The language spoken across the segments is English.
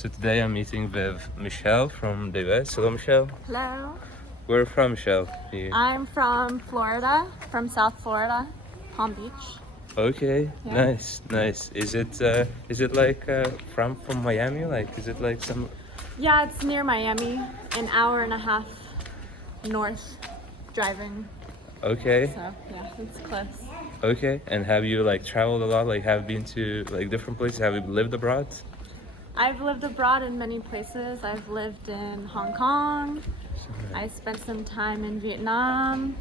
So today I'm meeting with Michelle from the US. Hello, Michelle. Hello. Where from, Michelle? You... I'm from Florida, from South Florida, Palm Beach. Okay, Yeah. nice. Is it like from Miami? Like, is it like some? Yeah, it's near Miami, an hour and a half north driving. Okay, So yeah, it's close. okay. And have you like traveled a lot? Like, have been to like different places? Have you lived abroad? I've lived abroad in many places. I've lived in Hong Kong. I spent some time in Vietnam.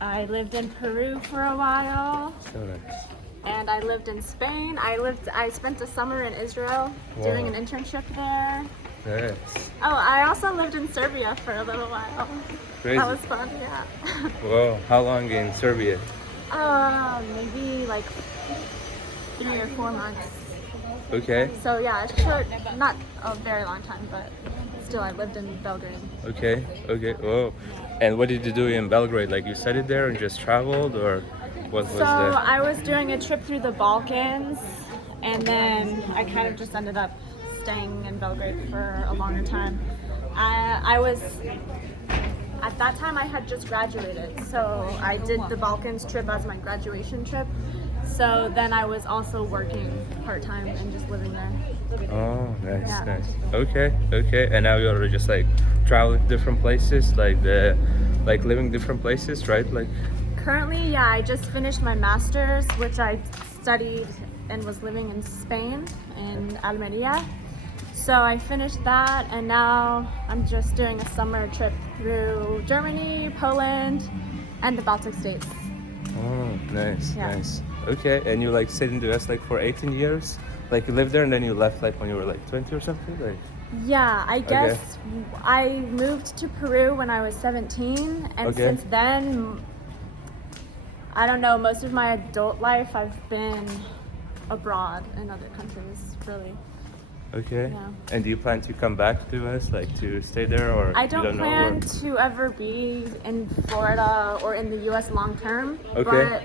I lived in Peru for a while. So nice. And I lived in Spain. I spent a summer in Israel doing an internship there. Nice. Oh, I also lived in Serbia for a little while. Crazy. That was fun, yeah. Whoa, how long in Serbia? Maybe like 3 or 4 months. Okay. So yeah, short, not a very long time, but still I lived in Belgrade. Okay. Whoa. And what did you do in Belgrade? Like you studied there and just traveled, or what was So the? I was doing a trip through the Balkans, and then I kind of just ended up staying in Belgrade for a longer time. I was, at that time I had just graduated, so I did the Balkans trip as my graduation trip. So then I was also working part-time and just living there. Oh, nice, Yeah. nice. Okay. And now you're just like traveling different places, like living different places, right? Like. Currently, yeah, I just finished my master's, which I studied and was living in Spain, in Almeria. So I finished that, and now I'm just doing a summer trip through Germany, Poland, and the Baltic states. Oh, nice, Yeah. nice. Okay, and you like stayed in the US like for 18 years? Like you lived there and then you left like when you were like 20 or something? Like. Yeah, I guess I moved to Peru when I was 17, and since then, I don't know, most of my adult life I've been abroad in other countries, really. Okay. Yeah. And do you plan to come back to the US, like to stay there, or I you don't don't know? plan to ever be in Florida or in the US long term. Okay. But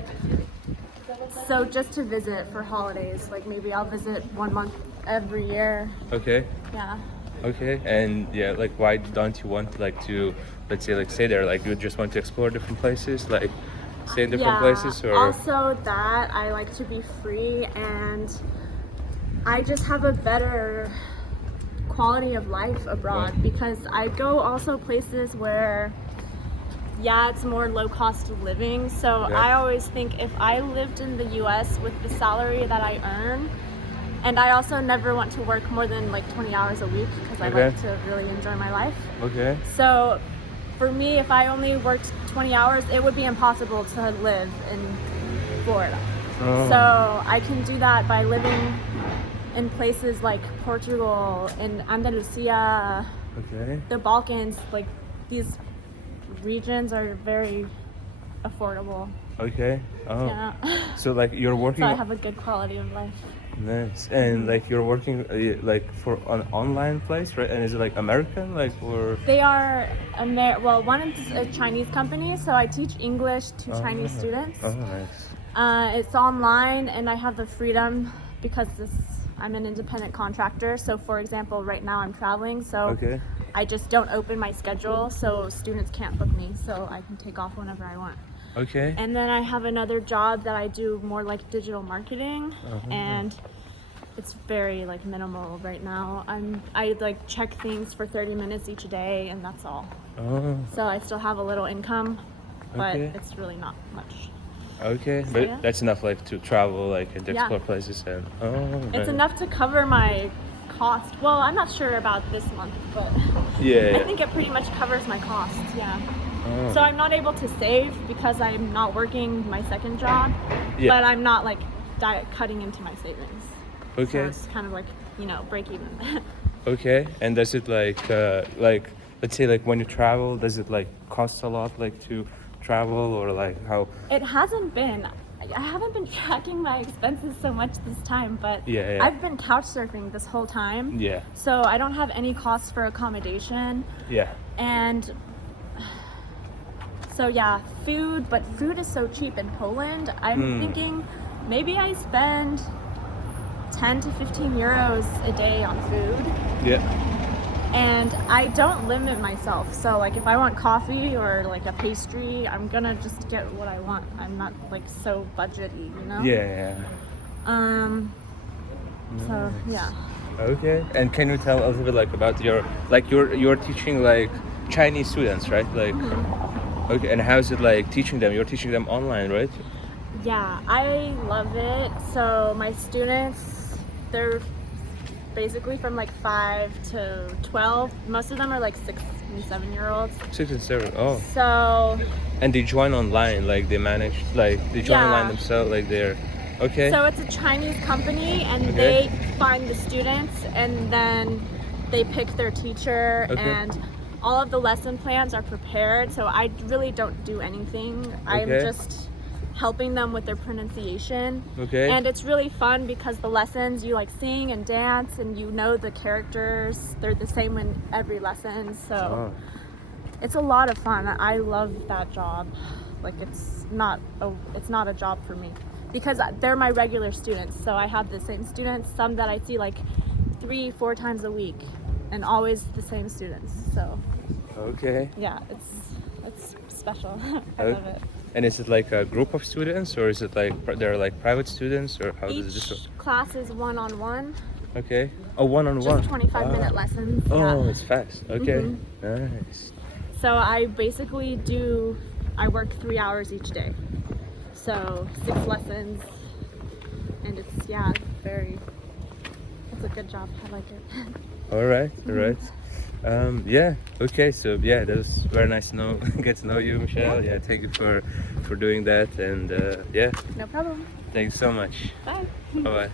so just to visit for holidays, like maybe I'll visit 1 month every year. Okay. Yeah. Okay. And yeah, like why don't you want like to, let's say, like stay there? Like you just want to explore different places, like stay in different places, or? Also that I like to be free, and I just have a better quality of life abroad because I go also places where, yeah, it's more low cost of living. So I always think if I lived in the US with the salary that I earn, and I also never want to work more than like 20 hours a week because I like to really enjoy my life. Okay. So for me, if I only worked 20 hours, it would be impossible to live in Florida. Oh. So I can do that by living in places like Portugal and Andalusia, the Balkans. Like these regions are very affordable. Okay. Oh. Yeah. So like you're working. So I have a good quality of life. Nice. And like you're working like for an online place, right? And is it like American, like, or? They are well, one is a Chinese company, so I teach English to Chinese students. Oh, nice. It's online, and I have the freedom because I'm an independent contractor. So for example, right now I'm traveling, so I just don't open my schedule, so students can't book me, so I can take off whenever I want. Okay. And then I have another job that I do more like digital marketing, and it's very like minimal right now. I like check things for 30 minutes each day, and that's all. Oh. So I still have a little income, but it's really not much. Okay, So, but yeah. that's enough like to travel like and explore places and It's enough to cover my cost. Well, I'm not sure about this month, but I think it pretty much covers my costs. Yeah. So I'm not able to save because I'm not working my second job, but I'm not like cutting into my savings. Okay. So it's kind of like, break even. Okay, and does it like let's say like when you travel, does it like cost a lot like to travel, or like how? It hasn't been. I haven't been tracking my expenses so much this time, but I've been couch surfing this whole time. Yeah. So I don't have any costs for accommodation. Yeah. And so yeah, food is so cheap in Poland. I'm thinking maybe I spend 10 to 15 euros a day on food. Yeah. And I don't limit myself. So like if I want coffee or like a pastry, I'm gonna just get what I want. I'm not like so budgety, you know? Yeah. So yeah. Okay. And can you tell a little bit like about your like you're teaching like Chinese students, right? Like okay, and how's it like teaching them? You're teaching them online, right? Yeah, I love it. So my students, they're basically from like 5 to 12. Most of them are like 6 and 7-year-olds. 6 and 7. Oh. So And they join online, like they manage, like they join Yeah. online themselves, like they're okay. So it's a Chinese company, and Okay. they find the students, and then they pick their teacher, Okay. and all of the lesson plans are prepared. So I really don't do anything. I'm Okay. just helping them with their pronunciation. Okay. And it's really fun because the lessons, you like sing and dance, and you know the characters. They're the same in every lesson. So Oh. it's a lot of fun. I love that job. Like it's not a job for me because they're my regular students. So I have the same students, some that I see like 3-4 times a week, and always the same students. So Okay. yeah, it's special. I Okay. love it. And is it like a group of students, or is it like they're like private students, or how does this Each work? class is one-on-one, Okay. Oh, one-on-one. just 25-minute lessons. Oh, Yeah. it's fast. Okay. Mhm. Nice. So I basically I work 3 hours each day. So 6 lessons, and it's a good job. I like it. All right. All right. Yeah. Okay. So yeah, that was very nice to know, get to know you, Michelle. Yeah. Thank you for doing that, and yeah, No problem. thanks so much. Bye. Bye bye.